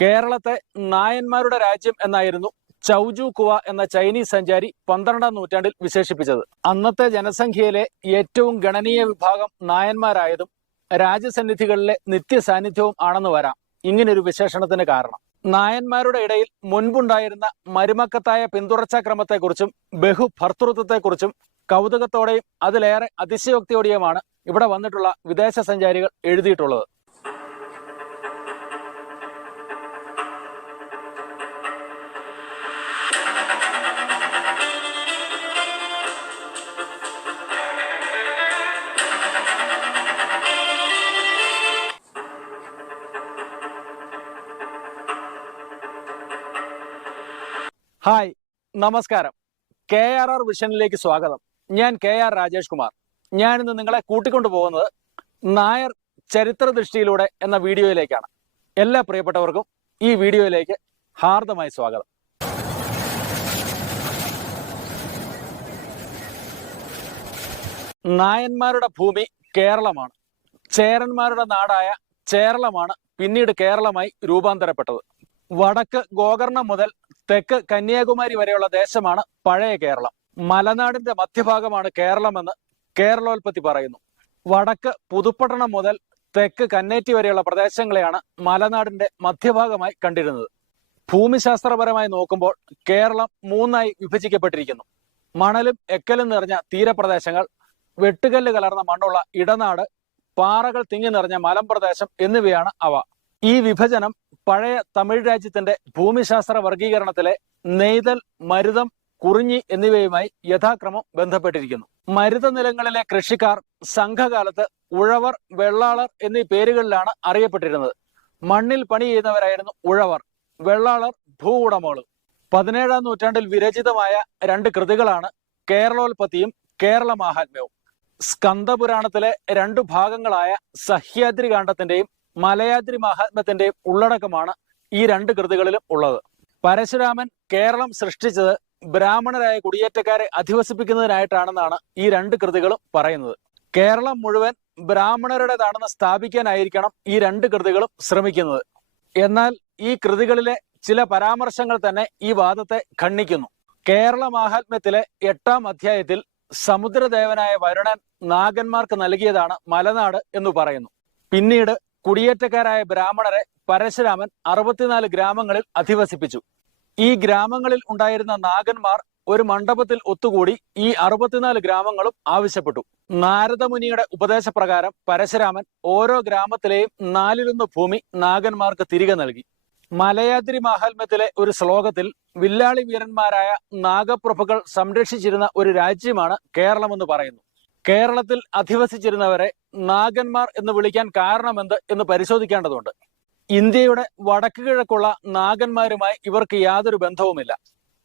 കേരളത്തെ നായന്മാരുടെ രാജ്യം എന്നായിരുന്നു ചൗജു കുവ എന്ന ചൈനീസ് സഞ്ചാരി 12ാം നൂറ്റാണ്ടിൽ വിശേഷിപ്പിച്ചത്. അന്നത്തെ ജനസംഖ്യയിലെ ഏറ്റവും ഗണനീയ വിഭാഗം നായന്മാരായതും രാജസന്നിധികളിലെ നിത്യസാന്നിധ്യവും ആണെന്ന് വരാം ഇങ്ങനൊരു വിശേഷണത്തിന് കാരണം. നായന്മാരുടെ ഇടയിൽ മുൻപുണ്ടായിരുന്ന മരുമക്കത്തായ പിന്തുടർച്ചാക്രമത്തെക്കുറിച്ചും ബഹുഭർത്തൃത്വത്തെക്കുറിച്ചും കൗതുകത്തോടെയും അതിലേറെ അതിശയോക്തിയോടെയുമാണ് ഇവിടെ വന്നിട്ടുള്ള വിദേശ സഞ്ചാരികൾ എഴുതിയിട്ടുള്ളത്. ഹായ്, നമസ്കാരം. KRR വിഷനിലേക്ക് സ്വാഗതം. ഞാൻ KR രാജേഷ് കുമാർ. ഞാനിന്ന് നിങ്ങളെ കൂട്ടിക്കൊണ്ടു പോകുന്നത് നായർ ചരിത്ര ദൃഷ്ടിയിലൂടെ എന്ന വീഡിയോയിലേക്കാണ്. എല്ലാ പ്രിയപ്പെട്ടവർക്കും ഈ വീഡിയോയിലേക്ക് ഹാർദമായി സ്വാഗതം. നായന്മാരുടെ ഭൂമി കേരളമാണ്. ചേരന്മാരുടെ നാടായ ചേരളമാണ് പിന്നീട് കേരളമായി രൂപാന്തരപ്പെട്ടത്. വടക്ക് ഗോകർണം മുതൽ തെക്ക് കന്യാകുമാരി വരെയുള്ള ദേശമാണ് പഴയ കേരളം. മലനാടിന്റെ മധ്യഭാഗമാണ് കേരളമെന്ന് കേരളോൽപ്പത്തി പറയുന്നു. വടക്ക് പുതുപ്പട്ടണം മുതൽ തെക്ക് കന്നേറ്റി വരെയുള്ള പ്രദേശങ്ങളെയാണ് മലനാടിന്റെ മധ്യഭാഗമായി കണ്ടിരുന്നത്. ഭൂമിശാസ്ത്രപരമായി നോക്കുമ്പോൾ കേരളം 3ആയി വിഭജിക്കപ്പെട്ടിരിക്കുന്നു. മണലും എക്കലും നിറഞ്ഞ തീരപ്രദേശങ്ങൾ, വെട്ടുകല്ല് കലർന്ന മണ്ണുള്ള ഇടനാട്, പാറകൾ തിങ്ങി നിറഞ്ഞ മലമ്പ്രദേശം എന്നിവയാണ് അവ. ഈ വിഭജനം പഴയ തമിഴ് രാജ്യത്തിന്റെ ഭൂമിശാസ്ത്ര വർഗീകരണത്തിലെ നെയ്തൽ, മരുതം, കുറിഞ്ഞി എന്നിവയുമായി യഥാക്രമം ബന്ധപ്പെട്ടിരിക്കുന്നു. മരുത നിലങ്ങളിലെ കൃഷിക്കാർ സംഘകാലത്ത് ഉഴവർ, വെള്ളാളർ എന്നീ പേരുകളിലാണ് അറിയപ്പെട്ടിരുന്നത്. മണ്ണിൽ പണി ചെയ്യുന്നവരായിരുന്നു ഉഴവർ. വെള്ളാളർ ഭൂ ഉടമകളും. 17ാം നൂറ്റാണ്ടിൽ വിരചിതമായ 2 കൃതികളാണ് കേരളോൽപ്പത്തിയും കേരള മാഹാത്മ്യവും. സ്കന്ദപുരാണത്തിലെ 2 ഭാഗങ്ങളായ സഹ്യാദ്രി കാണ്ഡത്തിന്റെയും മലയാദ്രി മഹാത്മ്യത്തിന്റെയും ഉള്ളടക്കമാണ് ഈ 2 കൃതികളിലും ഉള്ളത്. പരശുരാമൻ കേരളം സൃഷ്ടിച്ചത് ബ്രാഹ്മണരായ കുടിയേറ്റക്കാരെ അധിവസിപ്പിക്കുന്നതിനായിട്ടാണെന്നാണ് ഈ 2 കൃതികളും പറയുന്നത്. കേരളം മുഴുവൻ ബ്രാഹ്മണരുടേതാണെന്ന് സ്ഥാപിക്കാനായിരിക്കണം ഈ 2 കൃതികളും ശ്രമിക്കുന്നത്. എന്നാൽ ഈ കൃതികളിലെ ചില പരാമർശങ്ങൾ തന്നെ ഈ വാദത്തെ ഖണ്ഡിക്കുന്നു. കേരള മാഹാത്മ്യത്തിലെ 8ാം അധ്യായത്തിൽ സമുദ്രദേവനായ വരുണൻ നാഗന്മാർക്ക് നൽകിയതാണ് മലനാട് എന്ന് പറയുന്നു. പിന്നീട് കുടിയേറ്റക്കാരായ ബ്രാഹ്മണരെ പരശുരാമൻ 64 ഗ്രാമങ്ങളിൽ അധിവസിപ്പിച്ചു. ഈ ഗ്രാമങ്ങളിൽ ഉണ്ടായിരുന്ന നാഗന്മാർ ഒരു മണ്ഡപത്തിൽ ഒത്തുകൂടി ഈ 64 ഗ്രാമങ്ങളും ആവശ്യപ്പെട്ടു. നാരദമുനിയുടെ ഉപദേശപ്രകാരം പരശുരാമൻ ഓരോ ഗ്രാമത്തിലെയും 4/1 ഭൂമി നാഗന്മാർക്ക് തിരികെ നൽകി. മലയാദ്രി മാഹാത്മ്യത്തിലെ ഒരു ശ്ലോകത്തിൽ വില്ലാളി വീരന്മാരായ നാഗപ്രഭുക്കൾ സംരക്ഷിച്ചിരുന്ന ഒരു രാജ്യമാണ് കേരളമെന്ന് പറയുന്നു. കേരളത്തിൽ അധിവസിച്ചിരുന്നവരെ നാഗന്മാർ എന്ന് വിളിക്കാൻ കാരണമെന്ത് എന്ന് പരിശോധിക്കേണ്ടതുണ്ട്. ഇന്ത്യയുടെ വടക്ക് കിഴക്കുള്ള നാഗന്മാരുമായി ഇവർക്ക് യാതൊരു ബന്ധവുമില്ല.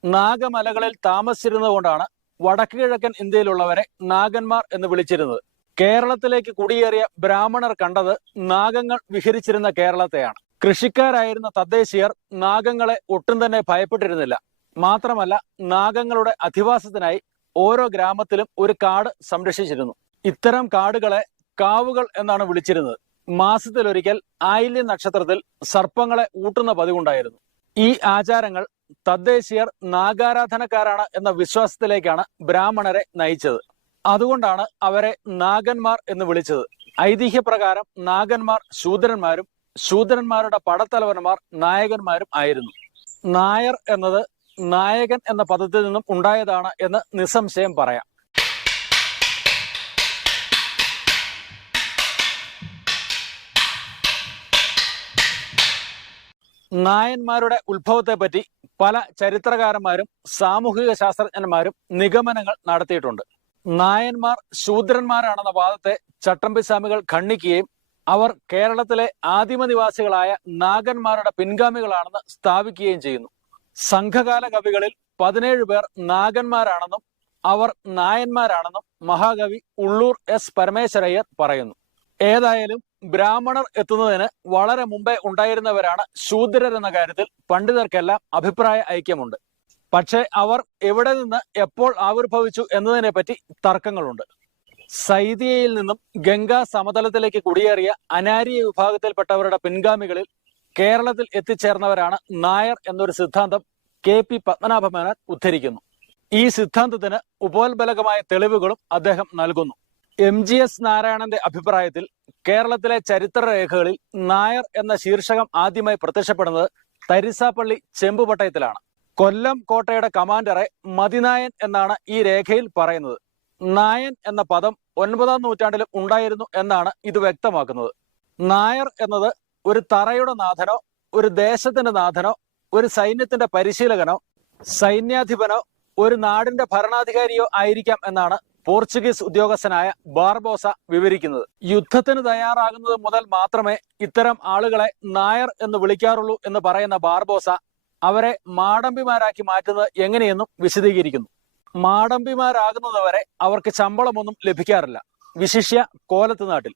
നാഗമലകളിൽ താമസിച്ചിരുന്നതുകൊണ്ടാണ് വടക്ക് കിഴക്കൻ ഇന്ത്യയിലുള്ളവരെ നാഗന്മാർ എന്ന് വിളിച്ചിരുന്നത്. കേരളത്തിലേക്ക് കുടിയേറിയ ബ്രാഹ്മണർ കണ്ടത് നാഗങ്ങൾ വിഹരിച്ചിരുന്ന കേരളത്തെയാണ്. കൃഷിക്കാരായിരുന്ന തദ്ദേശീയർ നാഗങ്ങളെ ഒട്ടും തന്നെ ഭയപ്പെട്ടിരുന്നില്ല. മാത്രമല്ല, നാഗങ്ങളുടെ അധിവാസത്തിനായി ഓരോ ഗ്രാമത്തിലും ഒരു കാട് സംരക്ഷിച്ചിരുന്നു. ഇത്തരം കാടുകളെ കാവുകൾ എന്നാണ് വിളിച്ചിരുന്നത്. മാസത്തിലൊരിക്കൽ ആയില്യം നക്ഷത്രത്തിൽ സർപ്പങ്ങളെ ഊട്ടുന്ന പതിവുണ്ടായിരുന്നു. ഈ ആചാരങ്ങൾ തദ്ദേശീയർ നാഗാരാധനക്കാരാണ് എന്ന വിശ്വാസത്തിലേക്കാണ് ബ്രാഹ്മണരെ നയിച്ചത്. അതുകൊണ്ടാണ് അവരെ നാഗന്മാർ എന്ന് വിളിച്ചത്. ഐതിഹ്യപ്രകാരം നാഗന്മാർ ശൂദ്രന്മാരും ശൂദ്രന്മാരുടെ പടത്തലവന്മാർ നായകന്മാരും ആയിരുന്നു. നായർ എന്നത് നായകൻ എന്ന പദത്തിൽ നിന്നും ഉണ്ടായതാണ് എന്ന് നിസ്സംശയം പറയാം. നായന്മാരുടെ ഉത്ഭവത്തെപ്പറ്റി പല ചരിത്രകാരന്മാരും സാമൂഹിക ശാസ്ത്രജ്ഞന്മാരും നിഗമനങ്ങൾ നടത്തിയിട്ടുണ്ട്. നായന്മാർ ശൂദ്രന്മാരാണെന്ന വാദത്തെ ചട്ടമ്പിസ്വാമികൾ ഖണ്ഡിക്കുകയും അവർ കേരളത്തിലെ ആദിമനിവാസികളായ നാഗന്മാരുടെ പിൻഗാമികളാണെന്ന് സ്ഥാപിക്കുകയും ചെയ്യുന്നു. സംഘകാല കവികളിൽ 17 പേർ നാഗന്മാരാണെന്നും അവർ നായന്മാരാണെന്നും മഹാകവി ഉള്ളൂർ എസ് പരമേശ്വരയ്യർ പറയുന്നു. ഏതായാലും ബ്രാഹ്മണർ എത്തുന്നതിന് വളരെ മുമ്പേ ഉണ്ടായിരുന്നവരാണ് ശൂദ്രരെന്ന കാര്യത്തിൽ പണ്ഡിതർക്കെല്ലാം അഭിപ്രായ ഐക്യമുണ്ട്. പക്ഷേ അവർ എവിടെ നിന്ന് എപ്പോൾ ആവിർഭവിച്ചു എന്നതിനെപ്പറ്റി തർക്കങ്ങളുണ്ട്. സൈദിയയിൽ നിന്നും ഗംഗാ സമതലത്തിലേക്ക് കുടിയേറിയ അനാരിയ വിഭാഗത്തിൽപ്പെട്ടവരുടെ പിൻഗാമികളിൽ കേരളത്തിൽ എത്തിച്ചേർന്നവരാണ് നായർ എന്നൊരു സിദ്ധാന്തം KP പത്മനാഭമേനോൻ ഉദ്ധരിക്കുന്നു. ഈ സിദ്ധാന്തത്തിന് ഉപോത്ബലകമായ തെളിവുകളും അദ്ദേഹം നൽകുന്നു. MGS നാരായണന്റെ അഭിപ്രായത്തിൽ കേരളത്തിലെ ചരിത്രരേഖകളിൽ നായർ എന്ന ശീർഷകം ആദ്യമായി പ്രത്യക്ഷപ്പെടുന്നത് തരിസാപ്പള്ളി ചെമ്പുപട്ടയത്തിലാണ്. കൊല്ലം കോട്ടയുടെ കമാൻഡറെ മതിനായൻ എന്നാണ് ഈ രേഖയിൽ പറയുന്നത്. നായൻ എന്ന പദം 9-ാം നൂറ്റാണ്ടിലും ഉണ്ടായിരുന്നു എന്നാണ് ഇത് വ്യക്തമാക്കുന്നത്. നായർ എന്നത് ഒരു തറയുടെ നാഥനോ ഒരു ദേശത്തിന്റെ നാഥനോ ഒരു സൈന്യത്തിന്റെ പരിശീലകനോ സൈന്യാധിപനോ ഒരു നാടിന്റെ ഭരണാധികാരിയോ ആയിരിക്കാം എന്നാണ് പോർച്ചുഗീസ് ഉദ്യോഗസ്ഥനായ ബാർബോസ വിവരിക്കുന്നത്. യുദ്ധത്തിന് തയ്യാറാകുന്നത് മുതൽ മാത്രമേ ഇത്തരം ആളുകളെ നായർ എന്ന് വിളിക്കാറുള്ളൂ എന്ന് പറയുന്ന ബാർബോസ അവരെ മാടമ്പിമാരാക്കി മാറ്റുന്നത് എങ്ങനെയെന്നും വിശദീകരിക്കുന്നു. മാടമ്പിമാരാകുന്നതുവരെ അവർക്ക് ശമ്പളമൊന്നും ലഭിക്കാറില്ല, വിശിഷ്യ കോലത്ത് നാട്ടിൽ.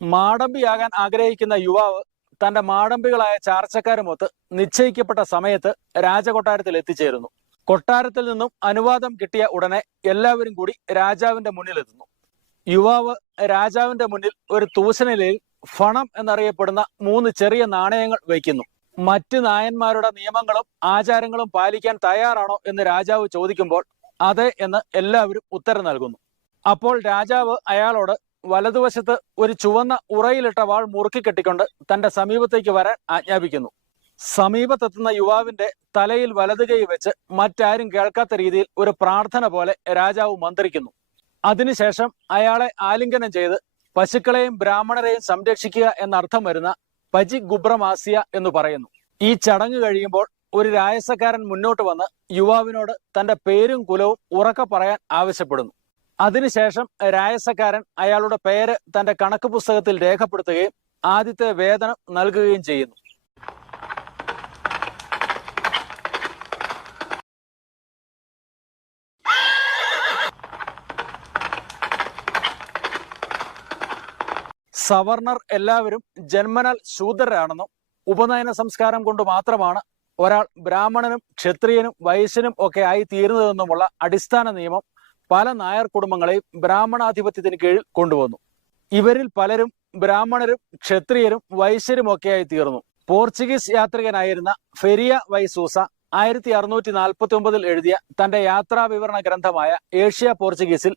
മാടമ്പിയാകാൻ ആഗ്രഹിക്കുന്ന യുവാവ് തന്റെ മാടമ്പികളായ ചാർച്ചക്കാരുമൊത്ത് നിശ്ചയിക്കപ്പെട്ട സമയത്ത് രാജകൊട്ടാരത്തിൽ എത്തിച്ചേരുന്നു. കൊട്ടാരത്തിൽ നിന്നും അനുവാദം കിട്ടിയ ഉടനെ എല്ലാവരും കൂടി രാജാവിന്റെ മുന്നിലെത്തുന്നു. യുവാവ് രാജാവിന്റെ മുന്നിൽ ഒരു തൂശനിലയിൽ ഫണം എന്നറിയപ്പെടുന്ന 3 ചെറിയ നാണയങ്ങൾ വയ്ക്കുന്നു. മറ്റ് നായന്മാരുടെ നിയമങ്ങളും ആചാരങ്ങളും പാലിക്കാൻ തയ്യാറാണോ എന്ന് രാജാവ് ചോദിക്കുമ്പോൾ അതെ എന്ന് എല്ലാവരും ഉത്തരം നൽകുന്നു. അപ്പോൾ രാജാവ് അയാളോട് വലതുവശത്ത് ഒരു ചുവന്ന ഉറയിലിട്ട വാൾ മുറുക്കി കെട്ടിക്കൊണ്ട് തന്റെ സമീപത്തേക്ക് വരാൻ ആജ്ഞാപിക്കുന്നു. സമീപത്തെത്തുന്ന യുവാവിന്റെ തലയിൽ വലതുകൈ വെച്ച് മറ്റാരും കേൾക്കാത്ത രീതിയിൽ ഒരു പ്രാർത്ഥന പോലെ രാജാവ് മന്ത്രിക്കുന്നു. അതിനുശേഷം അയാളെ ആലിംഗനം ചെയ്ത് പശുക്കളെയും ബ്രാഹ്മണരെയും സംരക്ഷിക്കുക എന്നർത്ഥം വരുന്ന പജി ഗുബ്രമാസിയ എന്ന് പറയുന്നു. ഈ ചടങ്ങ് കഴിയുമ്പോൾ ഒരു രായസക്കാരൻ മുന്നോട്ട് വന്ന് യുവാവിനോട് തന്റെ പേരും കുലവും ഉറക്കെ പറയാൻ ആവശ്യപ്പെടുന്നു. അതിനുശേഷം രായസക്കാരൻ അയാളുടെ പേര് തന്റെ കണക്ക് പുസ്തകത്തിൽ രേഖപ്പെടുത്തുകയും ആദ്യത്തെ വേതനം നൽകുകയും ചെയ്യുന്നു. സവർണർ എല്ലാവരും ജന്മനാൽ ശൂദ്രരാണെന്നും ഉപനയന സംസ്കാരം കൊണ്ട് മാത്രമാണ് ഒരാൾ ബ്രാഹ്മണനും ക്ഷത്രിയനും വൈശ്യനും ഒക്കെ ആയി തീരുന്നതെന്നുമുള്ള അടിസ്ഥാന നിയമം പല നായർ കുടുംബങ്ങളെയും ബ്രാഹ്മണാധിപത്യത്തിന് കീഴിൽ കൊണ്ടുവന്നു. ഇവരിൽ പലരും ബ്രാഹ്മണരും ക്ഷത്രിയരും വൈശ്യരും ഒക്കെയായി തീർന്നു. പോർച്ചുഗീസ് യാത്രികനായിരുന്ന ഫെരിയ വൈസൂസ 1649 എഴുതിയ തന്റെ യാത്രാ വിവരണ ഗ്രന്ഥമായ ഏഷ്യ പോർച്ചുഗീസിൽ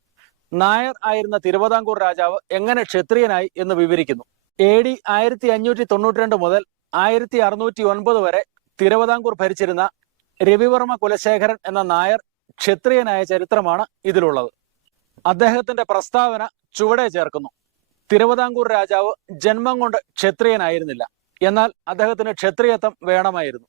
നായർ ആയിരുന്ന തിരുവിതാംകൂർ രാജാവ് എങ്ങനെ ക്ഷത്രിയനായി എന്ന് വിവരിക്കുന്നു. AD 1592 മുതൽ 1609 വരെ തിരുവിതാംകൂർ ഭരിച്ചിരുന്ന രവിവർമ്മ കുലശേഖരൻ എന്ന നായർ ക്ഷത്രിയനായ ചരിത്രമാണ് ഇതിലുള്ളത്. അദ്ദേഹത്തിന്റെ പ്രസ്താവന ചുവടെ ചേർക്കുന്നു. തിരുവിതാംകൂർ രാജാവ് ജന്മം കൊണ്ട് ക്ഷത്രിയനായിരുന്നില്ല, എന്നാൽ അദ്ദേഹത്തിന് ക്ഷത്രിയത്വം വേണമായിരുന്നു.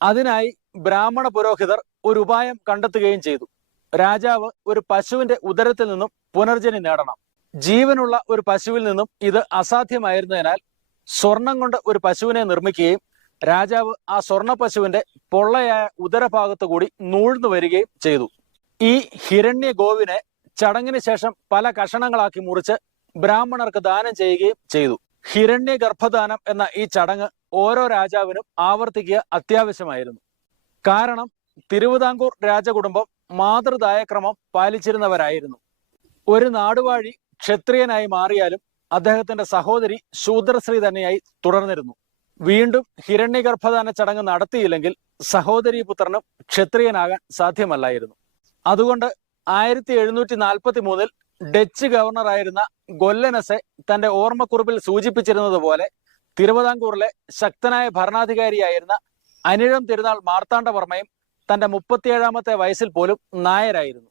അതിനായി ബ്രാഹ്മണ പുരോഹിതർ ഒരു ഉപായം കണ്ടെത്തുകയും ചെയ്തു. രാജാവ് ഒരു പശുവിന്റെ ഉദരത്തിൽ നിന്നും പുനർജനി നേടണം. ജീവനുള്ള ഒരു പശുവിൽ നിന്നും ഇത് അസാധ്യമായിരുന്നതിനാൽ സ്വർണം കൊണ്ട് ഒരു പശുവിനെ നിർമ്മിക്കുകയും രാജാവ് ആ സ്വർണ്ണ പശുവിന്റെ പൊള്ളയായ ഉദരഭാഗത്തു കൂടി നൂഴ്ന്നു വരികയും ചെയ്തു. ഈ ഹിരണ്യ ഗോവിനെ ചടങ്ങിന് ശേഷം പല കഷണങ്ങളാക്കി മുറിച്ച് ബ്രാഹ്മണർക്ക് ദാനം ചെയ്യുകയും ചെയ്തു. ഹിരണ്യ ഗർഭദാനം എന്ന ഈ ചടങ്ങ് ഓരോ രാജാവിനും ആവർത്തിക്കുക അത്യാവശ്യമായിരുന്നു. കാരണം തിരുവിതാംകൂർ രാജകുടുംബം മാതൃദായക്രമം പാലിച്ചിരുന്നവരായിരുന്നു. ഒരു നാടുവാഴി ക്ഷത്രിയനായി മാറിയാലും അദ്ദേഹത്തിന്റെ സഹോദരി ശൂദ്രശ്രീ തന്നെയായി തുടർന്നിരുന്നു. വീണ്ടും ഹിരണ്യഗർഭദാന ചടങ്ങ് നടത്തിയില്ലെങ്കിൽ സഹോദരി പുത്രനും ക്ഷത്രിയനാകാൻ സാധ്യമല്ലായിരുന്നു. അതുകൊണ്ട് 1743 ഡച്ച് ഗവർണറായിരുന്ന ഗൊല്ലനസെ തന്റെ ഓർമ്മക്കുറിപ്പിൽ സൂചിപ്പിച്ചിരുന്നത് പോലെ തിരുവിതാംകൂറിലെ ശക്തനായ ഭരണാധികാരിയായിരുന്ന അനിഴം തിരുനാൾ മാർത്താണ്ഡവർമ്മയും തന്റെ 37ാമത്തെ വയസ്സിൽ പോലും നായരായിരുന്നു.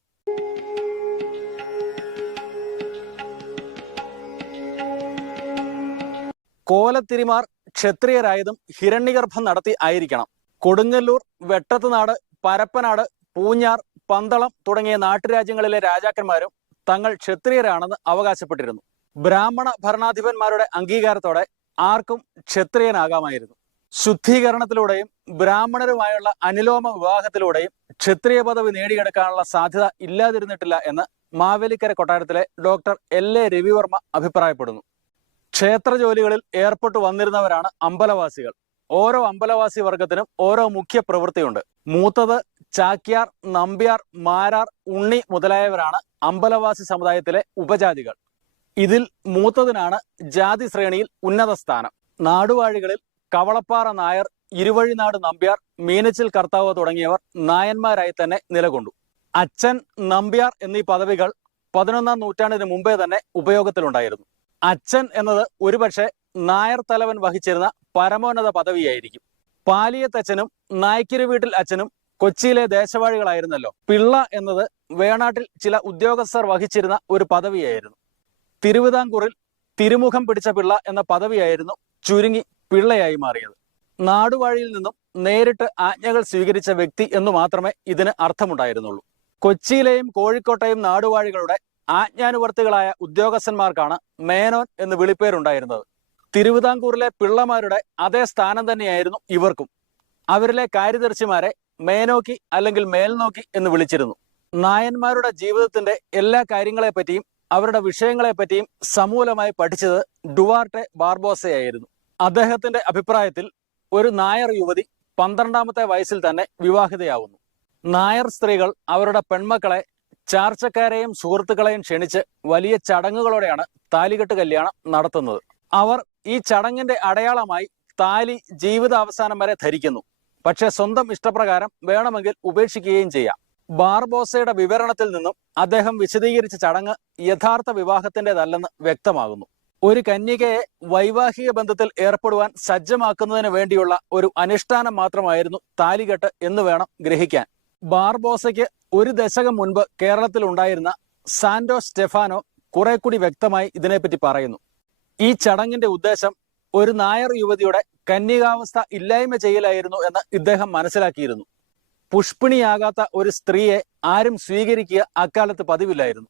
കോലത്തിരിമാർ ക്ഷത്രിയരായതും ഹിരണ്യഗർഭം നടത്തി ആയിരിക്കണം. കൊടുങ്ങല്ലൂർ, വെട്ടത്തുനാട്, പരപ്പനാട്, പൂഞ്ഞാർ, പന്തളം തുടങ്ങിയ നാട്ടുരാജ്യങ്ങളിലെ രാജാക്കന്മാരും തങ്ങൾ ക്ഷത്രിയരാണെന്ന് അവകാശപ്പെട്ടിരുന്നു. ബ്രാഹ്മണ ഭരണാധിപന്മാരുടെ അംഗീകാരത്തോടെ ആർക്കും ക്ഷത്രിയനാകാമായിരുന്നു. ശുദ്ധീകരണത്തിലൂടെയും ബ്രാഹ്മണരുമായുള്ള അനുലോമ വിവാഹത്തിലൂടെയും ക്ഷത്രിയ പദവി നേടിയെടുക്കാനുള്ള സാധ്യത ഇല്ലാതിരുന്നിട്ടില്ല എന്ന് മാവേലിക്കര കൊട്ടാരത്തിലെ ഡോക്ടർ LA രവിവർമ്മ അഭിപ്രായപ്പെടുന്നു. ക്ഷേത്ര ജോലികളിൽ ഏർപ്പെട്ടു വന്നിരുന്നവരാണ് അമ്പലവാസികൾ. ഓരോ അമ്പലവാസി വർഗത്തിനും ഓരോ മുഖ്യ പ്രവൃത്തിയുണ്ട്. മൂത്തത് ചാക്യാർ, നമ്പ്യാർ, മാരാർ, ഉണ്ണി മുതലായവരാണ് അമ്പലവാസി സമുദായത്തിലെ ഉപജാതികൾ. ഇതിൽ മൂത്തതിനാണ് ജാതി ശ്രേണിയിൽ ഉന്നത സ്ഥാനം. നാടുവാഴികളിൽ കവളപ്പാറ നായർ, ഇരുവഴിനാട് നമ്പ്യാർ, മീനച്ചിൽ കർത്താവ് തുടങ്ങിയവർ നായന്മാരായി തന്നെ നിലകൊണ്ടു. അച്ഛൻ, നമ്പ്യാർ എന്നീ പദവികൾ 11-ാം നൂറ്റാണ്ടിന് മുമ്പേ തന്നെ ഉപയോഗത്തിലുണ്ടായിരുന്നു. അച്ഛൻ എന്നത് ഒരുപക്ഷെ നായർ തലവൻ വഹിച്ചിരുന്ന പരമോന്നത പദവിയായിരിക്കും. പാലിയത്തച്ഛനും നായ്ക്കിരു വീട്ടിൽ അച്ഛനും കൊച്ചിയിലെ ദേശവാഴികളായിരുന്നല്ലോ. പിള്ള എന്നത് വേണാട്ടിൽ ചില ഉദ്യോഗസ്ഥർ വഹിച്ചിരുന്ന ഒരു പദവിയായിരുന്നു. തിരുവിതാംകൂറിൽ തിരുമുഖം പിടിച്ച പിള്ള എന്ന പദവിയായിരുന്നു ചുരുങ്ങി പിള്ളയായി മാറിയത്. നാടുവാഴിയിൽ നിന്നും നേരിട്ട് ആജ്ഞകൾ സ്വീകരിച്ച വ്യക്തി എന്നു മാത്രമേ ഇതിന് അർത്ഥമുണ്ടായിരുന്നുള്ളൂ. കൊച്ചിയിലെയും കോഴിക്കോട്ടെയും നാടുവാഴികളുടെ ആജ്ഞാനുവർത്തികളായ ഉദ്യോഗസ്ഥന്മാർക്കാണ് മേനോൻ എന്ന് വിളിപ്പേരുണ്ടായിരുന്നത്. തിരുവിതാംകൂറിലെ പിള്ളമാരുടെ അതേ സ്ഥാനം തന്നെയായിരുന്നു ഇവർക്കും. അവരിലെ കാര്യദർശിമാരെ മേനോക്കി അല്ലെങ്കിൽ മേൽനോക്കി എന്ന് വിളിച്ചിരുന്നു. നായന്മാരുടെ ജീവിതത്തിന്റെ എല്ലാ കാര്യങ്ങളെപ്പറ്റിയും അവരുടെ വിഷയങ്ങളെപ്പറ്റിയും സമൂലമായി പഠിച്ചത് ഡുവാർട്ടെ ബാർബോസയായിരുന്നു. അദ്ദേഹത്തിന്റെ അഭിപ്രായത്തിൽ ഒരു നായർ യുവതി 12-ാമത്തെ വയസ്സിൽ തന്നെ വിവാഹിതയാവുന്നു. നായർ സ്ത്രീകൾ അവരുടെ പെൺമക്കളെ, ചാർച്ചക്കാരെയും സുഹൃത്തുക്കളെയും ക്ഷണിച്ച് വലിയ ചടങ്ങുകളോടെയാണ് താലികെട്ട് കല്യാണം നടത്തുന്നത്. അവർ ഈ ചടങ്ങിന്റെ അടയാളമായി താലി ജീവിതാവസാനം വരെ ധരിക്കുന്നു. പക്ഷെ സ്വന്തം ഇഷ്ടപ്രകാരം വേണമെങ്കിൽ ഉപേക്ഷിക്കുകയും ചെയ്യാം. ബാർബോസയുടെ വിവരണത്തിൽ നിന്നും അദ്ദേഹം വിശദീകരിച്ച ചടങ്ങ് യഥാർത്ഥ വിവാഹത്തിൻ്റെതല്ലെന്ന് വ്യക്തമാകുന്നു. ഒരു കന്യകയെ വൈവാഹിക ബന്ധത്തിൽ ഏർപ്പെടുവാൻ സജ്ജമാക്കുന്നതിന് വേണ്ടിയുള്ള ഒരു അനുഷ്ഠാനം മാത്രമായിരുന്നു താലികെട്ട് എന്ന് വേണം ഗ്രഹിക്കാൻ. ബാർബോസയ്ക്ക് ഒരു ദശകം മുൻപ് കേരളത്തിൽ ഉണ്ടായിരുന്ന സാന്റോ സ്റ്റെഫാനോ കുറെ കൂടി വ്യക്തമായി ഇതിനെപ്പറ്റി പറയുന്നു. ഈ ചടങ്ങിന്റെ ഉദ്ദേശം ഒരു നായർ യുവതിയുടെ കന്യകാവസ്ഥ ഇല്ലായ്മ ചെയ്യലായിരുന്നു എന്ന് ഇദ്ദേഹം മനസ്സിലാക്കിയിരുന്നു. പുഷ്പിണിയാകാത്ത ഒരു സ്ത്രീയെ ആരും സ്വീകരിക്കുക അക്കാലത്ത് പതിവില്ലായിരുന്നു.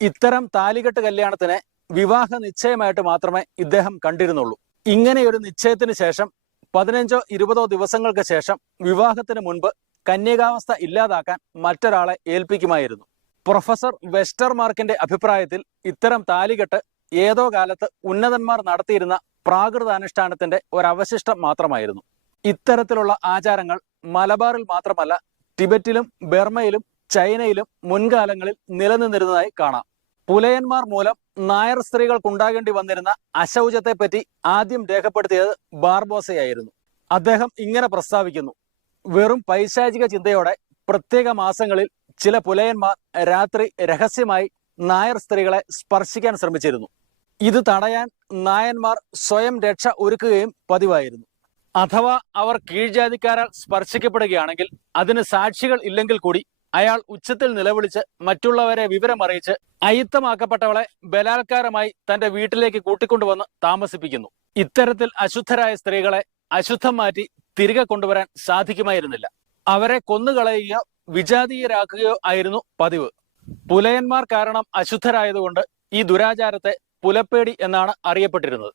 ഇത്തരം താലികെട്ട് കല്യാണത്തിനെ വിവാഹ നിശ്ചയമായിട്ട് മാത്രമേ ഇദ്ദേഹം കണ്ടിരുന്നുള്ളൂ. ഇങ്ങനെയൊരു നിശ്ചയത്തിന് ശേഷം 15-20 ദിവസങ്ങൾക്ക് ശേഷം വിവാഹത്തിന് മുൻപ് കന്യകാവസ്ഥ ഇല്ലാതാക്കാൻ മറ്റൊരാളെ ഏൽപ്പിക്കുമായിരുന്നു. പ്രൊഫസർ വെസ്റ്റർമാർക്കിന്റെ അഭിപ്രായത്തിൽ ഇത്തരം താലികെട്ട് ഏതോ കാലത്ത് ഉന്നതന്മാർ നടത്തിയിരുന്ന പ്രാകൃതാനുഷ്ഠാനത്തിന്റെ ഒരവശിഷ്ടം മാത്രമായിരുന്നു. ഇത്തരത്തിലുള്ള ആചാരങ്ങൾ മലബാറിൽ മാത്രമല്ല, ടിബറ്റിലും ബർമയിലും ചൈനയിലും മുൻകാലങ്ങളിൽ നിലനിന്നിരുന്നതായി കാണാം. പുലയന്മാർ മൂലം നായർ സ്ത്രീകൾക്കുണ്ടാകേണ്ടി വന്നിരുന്ന അശൗചത്തെപ്പറ്റി ആദ്യം രേഖപ്പെടുത്തിയത് ബാർബോസയായിരുന്നു. അദ്ദേഹം ഇങ്ങനെ പ്രസ്താവിക്കുന്നു: വെറും പൈശാചിക ചിന്തയോടെ പ്രത്യേക മാസങ്ങളിൽ ചില പുലയന്മാർ രാത്രി രഹസ്യമായി നായർ സ്ത്രീകളെ സ്പർശിക്കാൻ ശ്രമിച്ചിരുന്നു. ഇത് തടയാൻ നായന്മാർ സ്വയം രക്ഷ ഒരുക്കുകയും പതിവായിരുന്നു. അഥവാ അവർ കീഴ്ജാതിക്കാരാൽ സ്പർശിക്കപ്പെടുകയാണെങ്കിൽ അതിന് സാക്ഷികൾ ഇല്ലെങ്കിൽ കൂടി അയാൾ ഉച്ചത്തിൽ നിലവിളിച്ച് മറ്റുള്ളവരെ വിവരമറിയിച്ച് അയിത്തമാക്കപ്പെട്ടവളെ ബലാത്കാരമായി തന്റെ വീട്ടിലേക്ക് കൂട്ടിക്കൊണ്ടുവന്ന് താമസിപ്പിക്കുന്നു. ഇത്തരത്തിൽ അശുദ്ധരായ സ്ത്രീകളെ അശുദ്ധം മാറ്റി തിരികെ കൊണ്ടുവരാൻ സാധിക്കുമായിരുന്നില്ല. അവരെ കൊന്നുകളയുകയോ വിജാതീയരാക്കുകയോ ആയിരുന്നു പതിവ്. പുലയന്മാർ കാരണം അശുദ്ധരായതുകൊണ്ട് ഈ ദുരാചാരത്തെ പുലപ്പേടി എന്നാണ് അറിയപ്പെട്ടിരുന്നത്.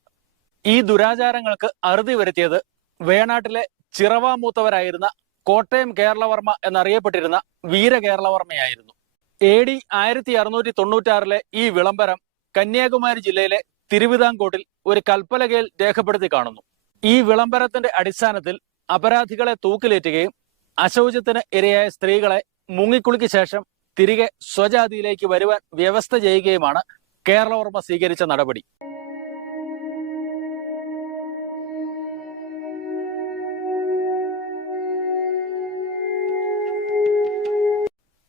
ഈ ദുരാചാരങ്ങൾക്ക് അറുതി വരുത്തിയത് വേണാട്ടിലെ ചിറവാമൂത്തവരായിരുന്ന കോട്ടയം കേരളവർമ്മ എന്നറിയപ്പെട്ടിരുന്ന വീരകേരളവർമ്മയായിരുന്നു. AD 1696 ഈ വിളംബരം കന്യാകുമാരി ജില്ലയിലെ തിരുവിതാംകോട്ടിൽ ഒരു കൽപ്പലകയിൽ രേഖപ്പെടുത്തി കാണുന്നു. ഈ വിളംബരത്തിന്റെ അടിസ്ഥാനത്തിൽ അപരാധികളെ തൂക്കിലേറ്റുകയും അശൗചത്തിന് ഇരയായ സ്ത്രീകളെ മുങ്ങിക്കുളിക്ക് ശേഷം തിരികെ സ്വജാതിയിലേക്ക് വരുവാൻ വ്യവസ്ഥ ചെയ്യുകയുമാണ് കേരളവർമ്മ സ്വീകരിച്ച നടപടി.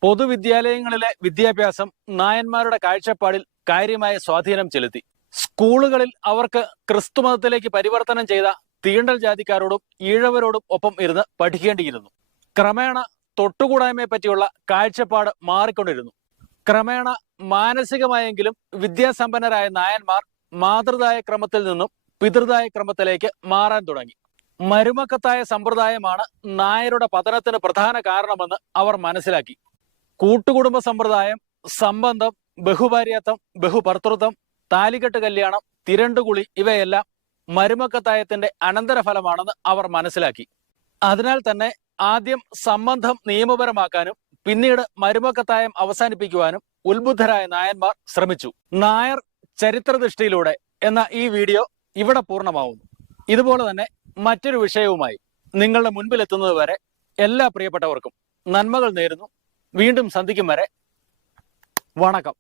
പൊതുവിദ്യാലയങ്ങളിലെ വിദ്യാഭ്യാസം നായന്മാരുടെ കാഴ്ചപ്പാടിൽ കാര്യമായ സ്വാധീനം ചെലുത്തി. സ്കൂളുകളിൽ അവർക്ക് ക്രിസ്തുമതത്തിലേക്ക് പരിവർത്തനം ചെയ്ത തീണ്ടൽ ജാതിക്കാരോടും ഈഴവരോടും ഒപ്പം ഇരുന്ന് പഠിക്കേണ്ടിയിരുന്നു. ക്രമേണ തൊട്ടുകൂടായ്മയെ പറ്റിയുള്ള കാഴ്ചപ്പാട് മാറിക്കൊണ്ടിരുന്നു. ക്രമേണ മാനസികമായെങ്കിലും വിദ്യാസമ്പന്നരായ നായന്മാർ മാതൃദായ ക്രമത്തിൽ നിന്നും പിതൃദായ ക്രമത്തിലേക്ക് മാറാൻ തുടങ്ങി. മരുമക്കത്തായ സമ്പ്രദായമാണ് നായരുടെ പതനത്തിന് പ്രധാന കാരണമെന്ന് അവർ മനസ്സിലാക്കി. കൂട്ടുകുടുംബ സമ്പ്രദായം, സംബന്ധം, ബഹുഭാര്യാത്വം, ബഹുഭർത്തൃത്വം, താലികെട്ട് കല്യാണം, തിരണ്ടുകുളി ഇവയെല്ലാം മരുമക്കത്തായത്തിന്റെ അനന്തരഫലമാണെന്ന് അവർ മനസ്സിലാക്കി. അതിനാൽ തന്നെ ആദ്യം സംബന്ധം നിയമപരമാക്കാനും പിന്നീട് മരുമക്കത്തായം അവസാനിപ്പിക്കുവാനും ഉത്ബുദ്ധരായ നായന്മാർ ശ്രമിച്ചു. നായർ ചരിത്രദൃഷ്ടിയിലൂടെ എന്ന ഈ വീഡിയോ ഇവിടെ പൂർണ്ണമാവുന്നു. ഇതുപോലെ തന്നെ മറ്റൊരു വിഷയവുമായി നിങ്ങളുടെ മുൻപിലെത്തുന്നത് വരെ എല്ലാ പ്രിയപ്പെട്ടവർക്കും നന്മകൾ നേരുന്നു. വീണ്ടും സന്ധിക്കും വരെ വണക്കം.